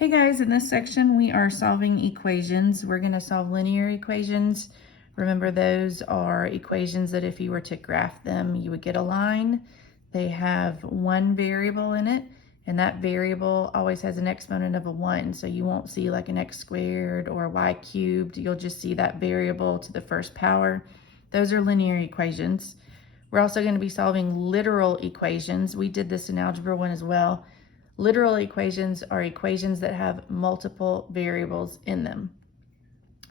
Hey guys, in this section we are solving equations. We're going to solve linear equations. Remember, those are equations that if you were to graph them, you would get a line. They have one variable in it, and that variable always has an exponent of a 1. So you won't see like an x squared or a y cubed. You'll just see that variable to the first power. Those are linear equations. We're also going to be solving literal equations. We did this in Algebra 1 as well. Literal equations are equations that have multiple variables in them.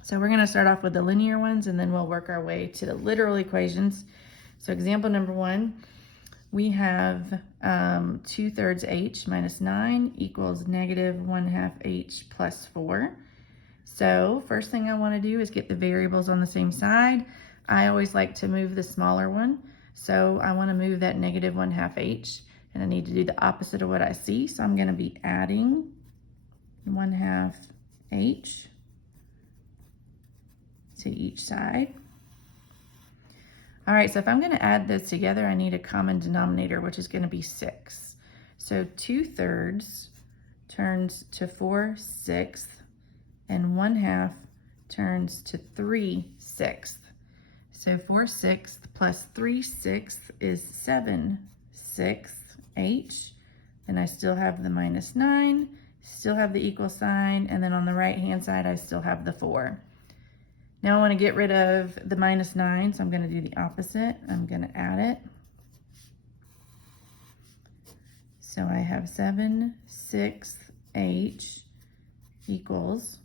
So we're going to start off with the linear ones, and then we'll work our way to the literal equations. So example number 1, we have 2/3 h minus 9 equals negative 1/2 h plus 4. So first thing I want to do is get the variables on the same side. I always like to move the smaller one. So I want to move that negative 1/2 h. And I need to do the opposite of what I see. So I'm going to be adding 1/2 h to each side. All right, so if I'm going to add this together, I need a common denominator, which is going to be 6. So 2/3 turns to 4/6, and 1/2 turns to 3/6. So 4/6 plus 3/6 is 7/6 h. Then I still have the minus 9, still have the equal sign, and then on the right hand side I still have the 4. Now I want to get rid of the minus 9, so I'm going to do the opposite. I'm going to add it. So I have 7/6 h equals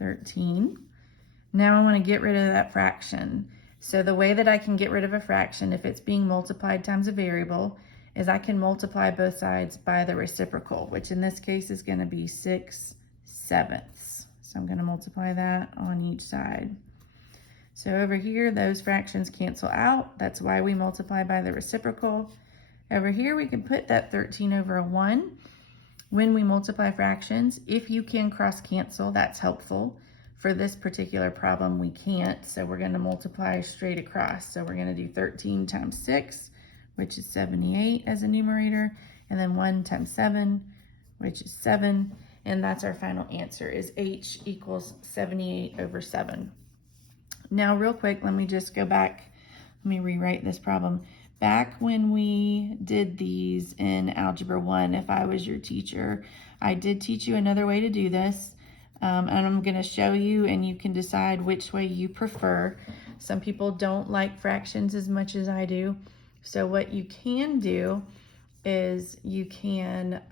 13. Now I want to get rid of that fraction. So the way that I can get rid of a fraction if it's being multiplied times a variable is I can multiply both sides by the reciprocal, which in this case is going to be 6/7. So I'm going to multiply that on each side. So over here, those fractions cancel out. That's why we multiply by the reciprocal. Over here, we can put that 13 over a 1. When we multiply fractions, if you can cross cancel, that's helpful. For this particular problem, we can't, so we're going to multiply straight across. So we're going to do 13 times 6, which is 78 as a numerator, and then 1 times 7, which is 7, and that's our final answer, is h equals 78 over 7. Now real quick, let me just go back, let me rewrite this problem. Back when we did these in Algebra 1, if I was your teacher, I did teach you another way to do this, and I'm going to show you, and you can decide which way you prefer. Some people don't like fractions as much as I do. So what you can do is you can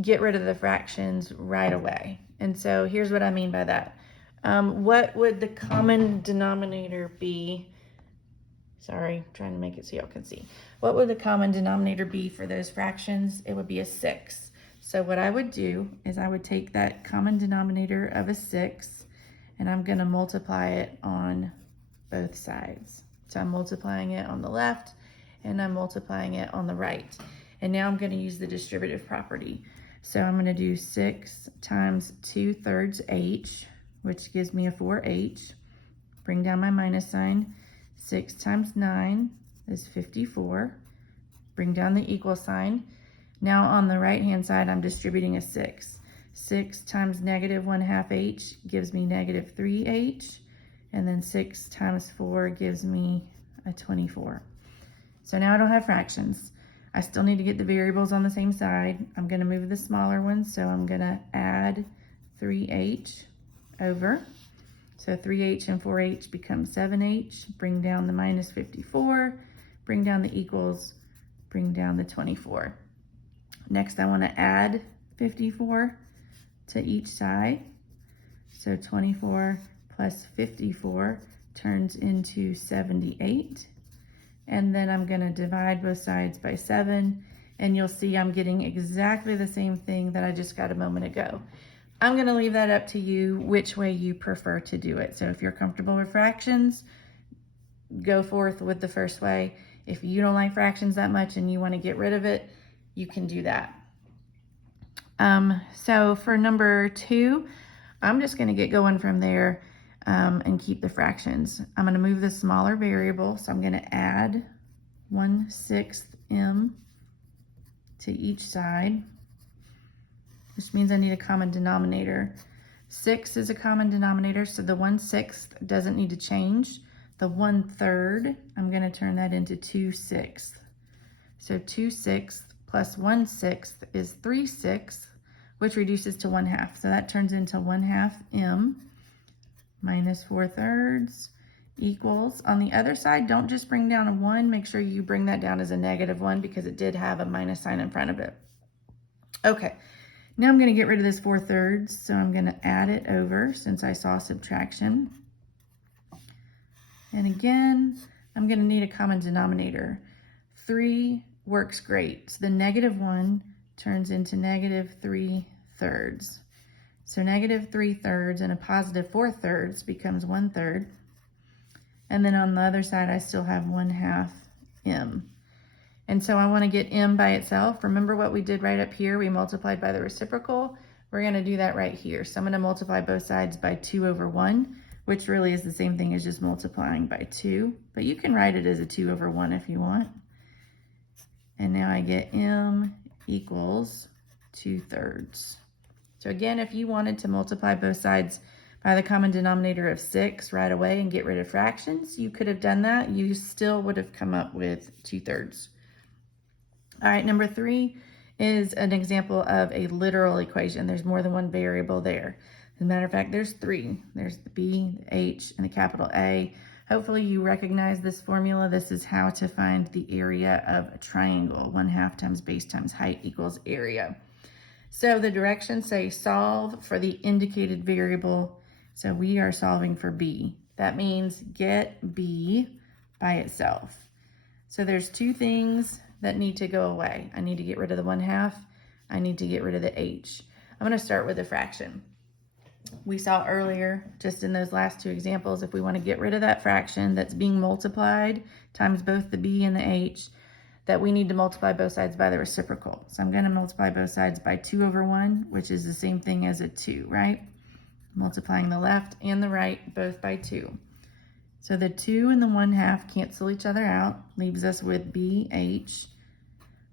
get rid of the fractions right away. And so here's what I mean by that. What would the common denominator be? Sorry, I'm trying to make it so y'all can see. What would the common denominator be for those fractions? It would be a 6. So what I would do is I would take that common denominator of a 6, and I'm going to multiply it on both sides. So I'm multiplying it on the left, and I'm multiplying it on the right. And now I'm going to use the distributive property. So I'm going to do 6 times 2/3 h, which gives me a 4h. Bring down my minus sign. 6 times 9 is 54. Bring down the equal sign. Now on the right-hand side, I'm distributing a 6. 6 times negative 1/2 h gives me negative 3h. And then 6 times 4 gives me a 24. So now I don't have fractions. I still need to get the variables on the same side. I'm going to move the smaller ones, so I'm going to add 3h over. So 3h and 4h become 7h. Bring down the minus 54. Bring down the equals. Bring down the 24. Next, I want to add 54 to each side. So 24 plus 54 turns into 78. And then I'm going to divide both sides by 7. And you'll see I'm getting exactly the same thing that I just got a moment ago. I'm going to leave that up to you, which way you prefer to do it. So if you're comfortable with fractions, go forth with the first way. If you don't like fractions that much and you want to get rid of it, you can do that. So for number 2, I'm just going to get going from there and keep the fractions. I'm going to move the smaller variable, so I'm going to add 1/6 m to each side. which means I need a common denominator. 6 is a common denominator, so the 1/6 doesn't need to change. The 1/3, I'm going to turn that into 2/6. So 2/6 plus 1/6 is 3/6, which reduces to 1/2. So that turns into 1/2 m minus 4/3 equals, on the other side, don't just bring down a 1, make sure you bring that down as a -1 because it did have a minus sign in front of it. Okay, now I'm going to get rid of this 4/3, so I'm going to add it over since I saw subtraction. And again, I'm going to need a common denominator. 3 works great. So the -1 turns into -3/3. So -3/3 and a positive 4/3 becomes 1/3. And then on the other side, I still have 1/2 m. And so I want to get m by itself. Remember what we did right up here? We multiplied by the reciprocal. We're going to do that right here. So I'm going to multiply both sides by 2/1, which really is the same thing as just multiplying by 2. But you can write it as a 2/1 if you want. And now I get m equals 2/3. So again, if you wanted to multiply both sides by the common denominator of 6 right away and get rid of fractions, you could have done that. You still would have come up with 2/3. All right, number 3 is an example of a literal equation. There's more than one variable there. As a matter of fact, there's 3. There's the b, the h, and the capital A. Hopefully you recognize this formula. This is how to find the area of a triangle. 1/2 times base times height equals area. So the directions say solve for the indicated variable. So we are solving for b. That means get b by itself. So there's 2 things that need to go away. I need to get rid of the 1/2. I need to get rid of the h. I'm going to start with a fraction. We saw earlier, just in those last 2 examples, if we want to get rid of that fraction that's being multiplied times both the b and the h, that we need to multiply both sides by the reciprocal. So I'm going to multiply both sides by 2/1, which is the same thing as a 2, right? Multiplying the left and the right both by 2. So the 2 and the 1/2 cancel each other out, leaves us with bh.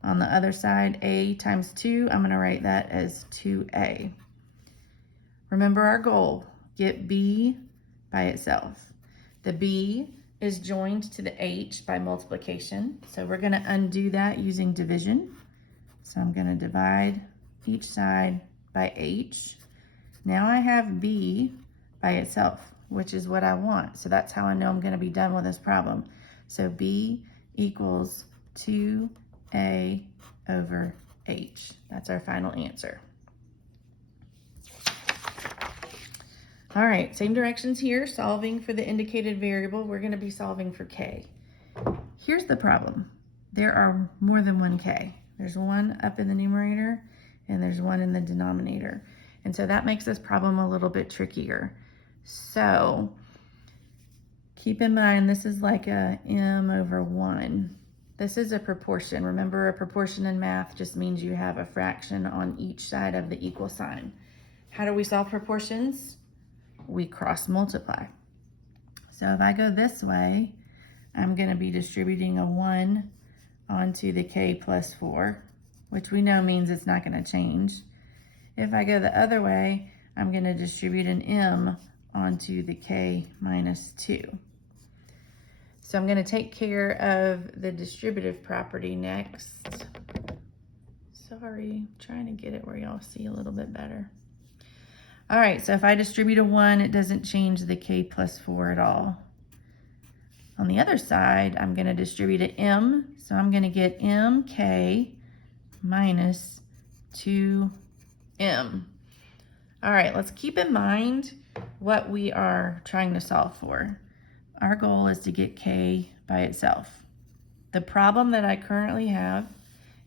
On the other side, a times 2, I'm going to write that as 2a. Remember our goal, get b by itself. The b is joined to the h by multiplication, so we're going to undo that using division. So I'm going to divide each side by h. Now I have b by itself, which is what I want. So that's how I know I'm going to be done with this problem. So b equals 2a over h. That's our final answer. All right, same directions here, solving for the indicated variable. We're going to be solving for k. Here's the problem. There are more than one k. There's one up in the numerator and there's one in the denominator. And so that makes this problem a little bit trickier. So keep in mind, this is like a m over 1. This is a proportion. Remember, a proportion in math just means you have a fraction on each side of the equal sign. How do we solve proportions? We cross multiply. So if I go this way, I'm going to be distributing a 1 onto the k plus 4, which we know means it's not going to change. If I go the other way, I'm going to distribute an m onto the k minus 2. So I'm going to take care of the distributive property next. Sorry, trying to get it where y'all see a little bit better. All right, so if I distribute a 1, it doesn't change the k plus 4 at all. On the other side, I'm going to distribute an m, so I'm going to get mk minus 2m. All right, let's keep in mind what we are trying to solve for. Our goal is to get k by itself. The problem that I currently have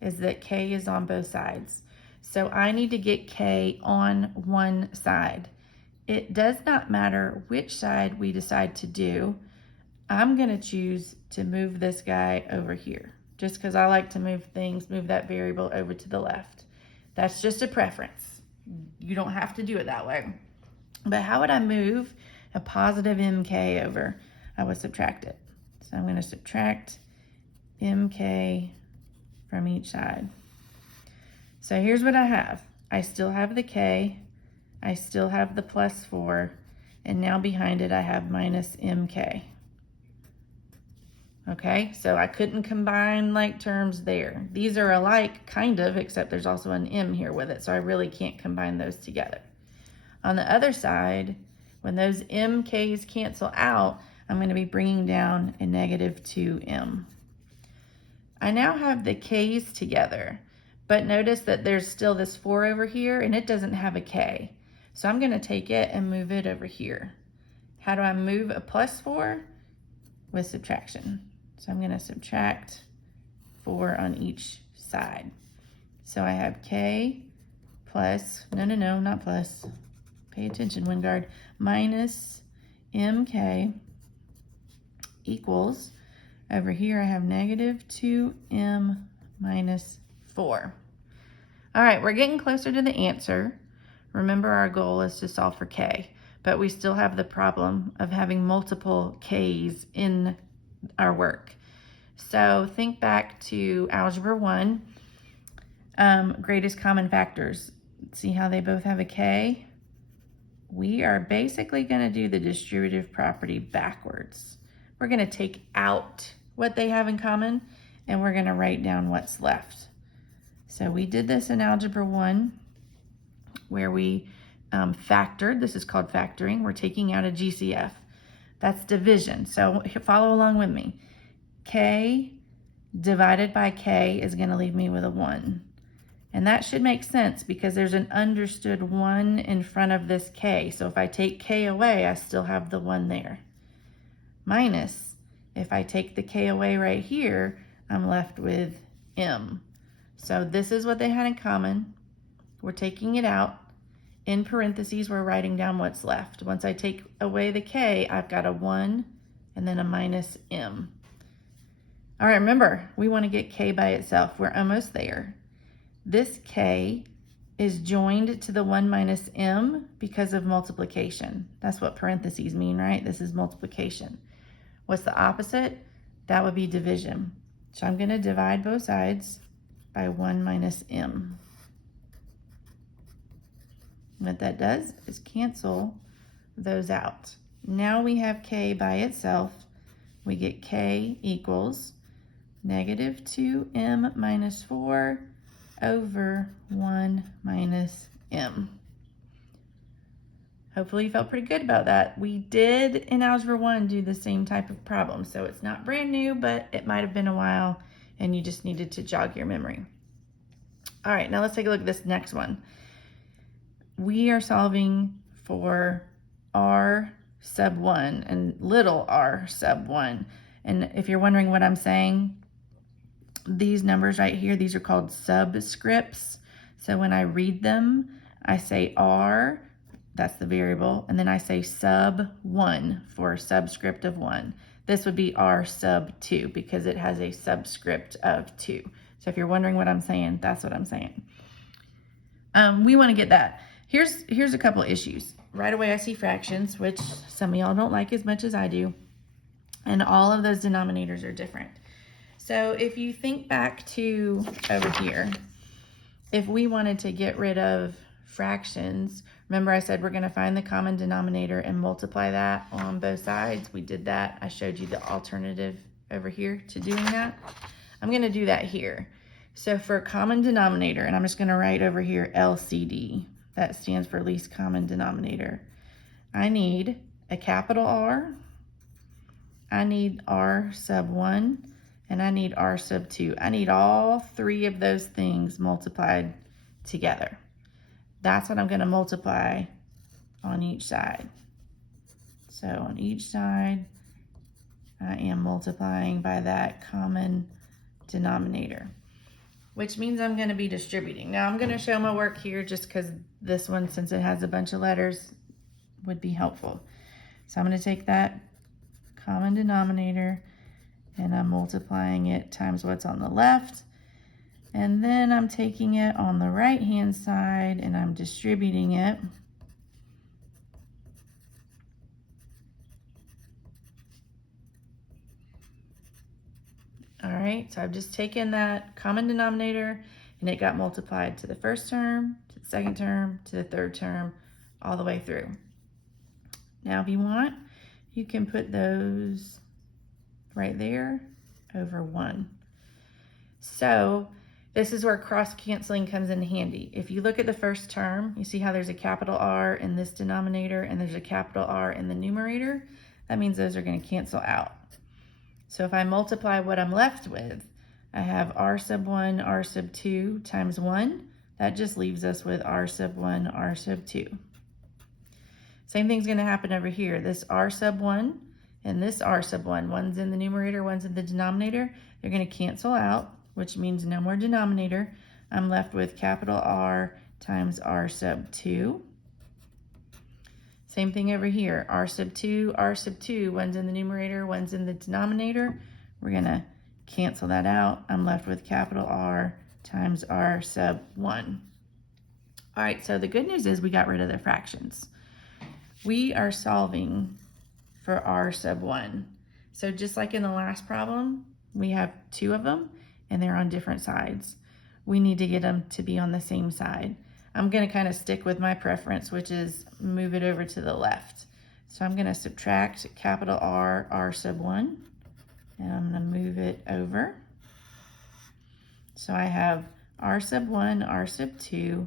is that k is on both sides. So I need to get k on one side. It does not matter which side we decide to do. I'm going to choose to move this guy over here, just because I like to move things, move that variable over to the left. That's just a preference. You don't have to do it that way. But how would I move a positive mk over? I would subtract it. So I'm going to subtract mk from each side. So here's what I have. I still have the k, I still have the plus 4, and now behind it I have minus mk. Okay, so I couldn't combine like terms there. These are alike, kind of, except there's also an m here with it, so I really can't combine those together. On the other side, when those mk's cancel out, I'm going to be bringing down a negative 2m. I now have the k's together, but notice that there's still this 4 over here, and it doesn't have a k. So I'm going to take it and move it over here. How do I move a plus 4? With subtraction. So I'm going to subtract 4 on each side. So I have k plus, no, not plus. Pay attention, Wingard. Minus mk equals, over here I have negative 2m minus 4. All right, we're getting closer to the answer. Remember, our goal is to solve for k, but we still have the problem of having multiple k's in our work. So think back to Algebra 1, greatest common factors. See how they both have a k? We are basically going to do the distributive property backwards. We're going to take out what they have in common, and we're going to write down what's left. So we did this in Algebra 1, where we factored. This is called factoring. We're taking out a GCF. That's division. So follow along with me. K divided by K is going to leave me with a 1. And that should make sense because there's an understood 1 in front of this K. So if I take K away, I still have the 1 there. Minus, if I take the K away right here, I'm left with M. So this is what they had in common. We're taking it out. In parentheses, we're writing down what's left. Once I take away the K, I've got a 1 and then a minus M. All right, remember, we want to get K by itself. We're almost there. This K is joined to the 1 minus M because of multiplication. That's what parentheses mean, right? This is multiplication. What's the opposite? That would be division. So I'm going to divide both sides by 1 minus M. What that does is cancel those out. Now we have K by itself. We get K equals negative 2M minus 4 over 1 minus M. Hopefully you felt pretty good about that. We did in Algebra 1 do the same type of problem, so it's not brand new, but it might have been a while and you just needed to jog your memory. All right, now let's take a look at this next one. We are solving for r sub 1 and little r sub 1. And if you're wondering what I'm saying, these numbers right here, these are called subscripts. So when I read them, I say r, that's the variable, and then I say sub 1 for subscript of 1. This would be r sub 2 because it has a subscript of 2. So if you're wondering what I'm saying, that's what I'm saying. We want to get that. Here's a couple issues. Right away I see fractions, which some of y'all don't like as much as I do, and all of those denominators are different. So if you think back to over here, if we wanted to get rid of fractions, remember I said we're going to find the common denominator and multiply that on both sides. We did that. I showed you the alternative over here to doing that. I'm going to do that here. So for common denominator, and I'm just going to write over here LCD. That stands for least common denominator. I need a capital R, I need R sub 1, and I need R sub 2. I need all three of those things multiplied together. That's what I'm going to multiply on each side. So on each side, I am multiplying by that common denominator, which means I'm going to be distributing. Now I'm going to show my work here just because this one, since it has a bunch of letters, would be helpful. So I'm going to take that common denominator and I'm multiplying it times what's on the left. And then I'm taking it on the right hand side and I'm distributing it. All right, so I've just taken that common denominator and it got multiplied to the first term, to the second term, to the third term, all the way through. Now, if you want, you can put those right there over 1. So this is where cross-canceling comes in handy. If you look at the first term, you see how there's a capital R in this denominator and there's a capital R in the numerator? That means those are going to cancel out. So if I multiply what I'm left with, I have R sub 1, R sub 2 times 1. That just leaves us with R sub 1, R sub 2. Same thing's going to happen over here. This R sub 1 and this R sub 1, one's in the numerator, one's in the denominator. They're going to cancel out, which means no more denominator. I'm left with capital R times R sub 2. Same thing over here. R sub 2, R sub 2, one's in the numerator, one's in the denominator. We're going to cancel that out. I'm left with capital R times R sub 1. All right, so the good news is we got rid of the fractions. We are solving for R sub 1. So just like in the last problem, we have 2 of them and they're on different sides. We need to get them to be on the same side. I'm going to kind of stick with my preference, which is move it over to the left. So I'm going to subtract capital R, R sub 1, and I'm going to move it over. So I have R sub 1, R sub 2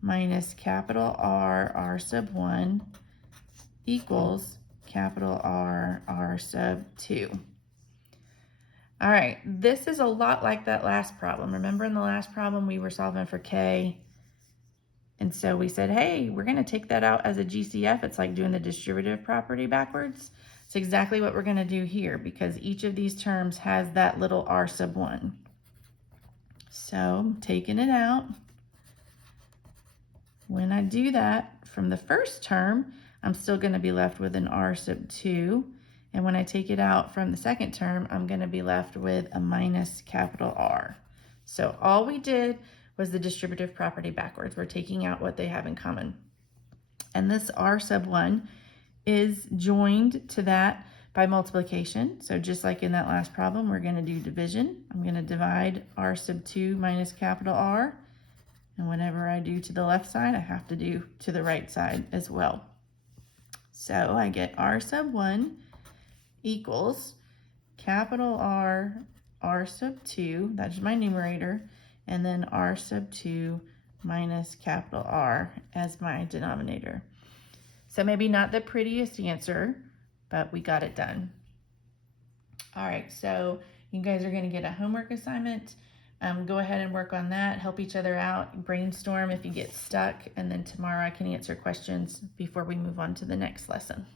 minus capital R, R sub 1 equals capital R, R sub 2. All right, this is a lot like that last problem. Remember in the last problem we were solving for K, and so we said, hey, we're going to take that out as a GCF. It's like doing the distributive property backwards. It's exactly what we're going to do here because each of these terms has that little R sub 1. So taking it out, when I do that from the first term, I'm still going to be left with an R sub 2. And when I take it out from the second term, I'm going to be left with a minus capital R. So all we did was the distributive property backwards. We're taking out what they have in common. And this R sub 1 is joined to that by multiplication. So just like in that last problem, we're going to do division. I'm going to divide R sub 2 minus capital R. And whatever I do to the left side, I have to do to the right side as well. So I get R sub 1 equals capital R, R sub 2, that's my numerator, and then R sub 2 minus capital R as my denominator. So maybe not the prettiest answer, but we got it done. All right, so you guys are going to get a homework assignment. Go ahead and work on that, help each other out, brainstorm if you get stuck, and then tomorrow I can answer questions before we move on to the next lesson.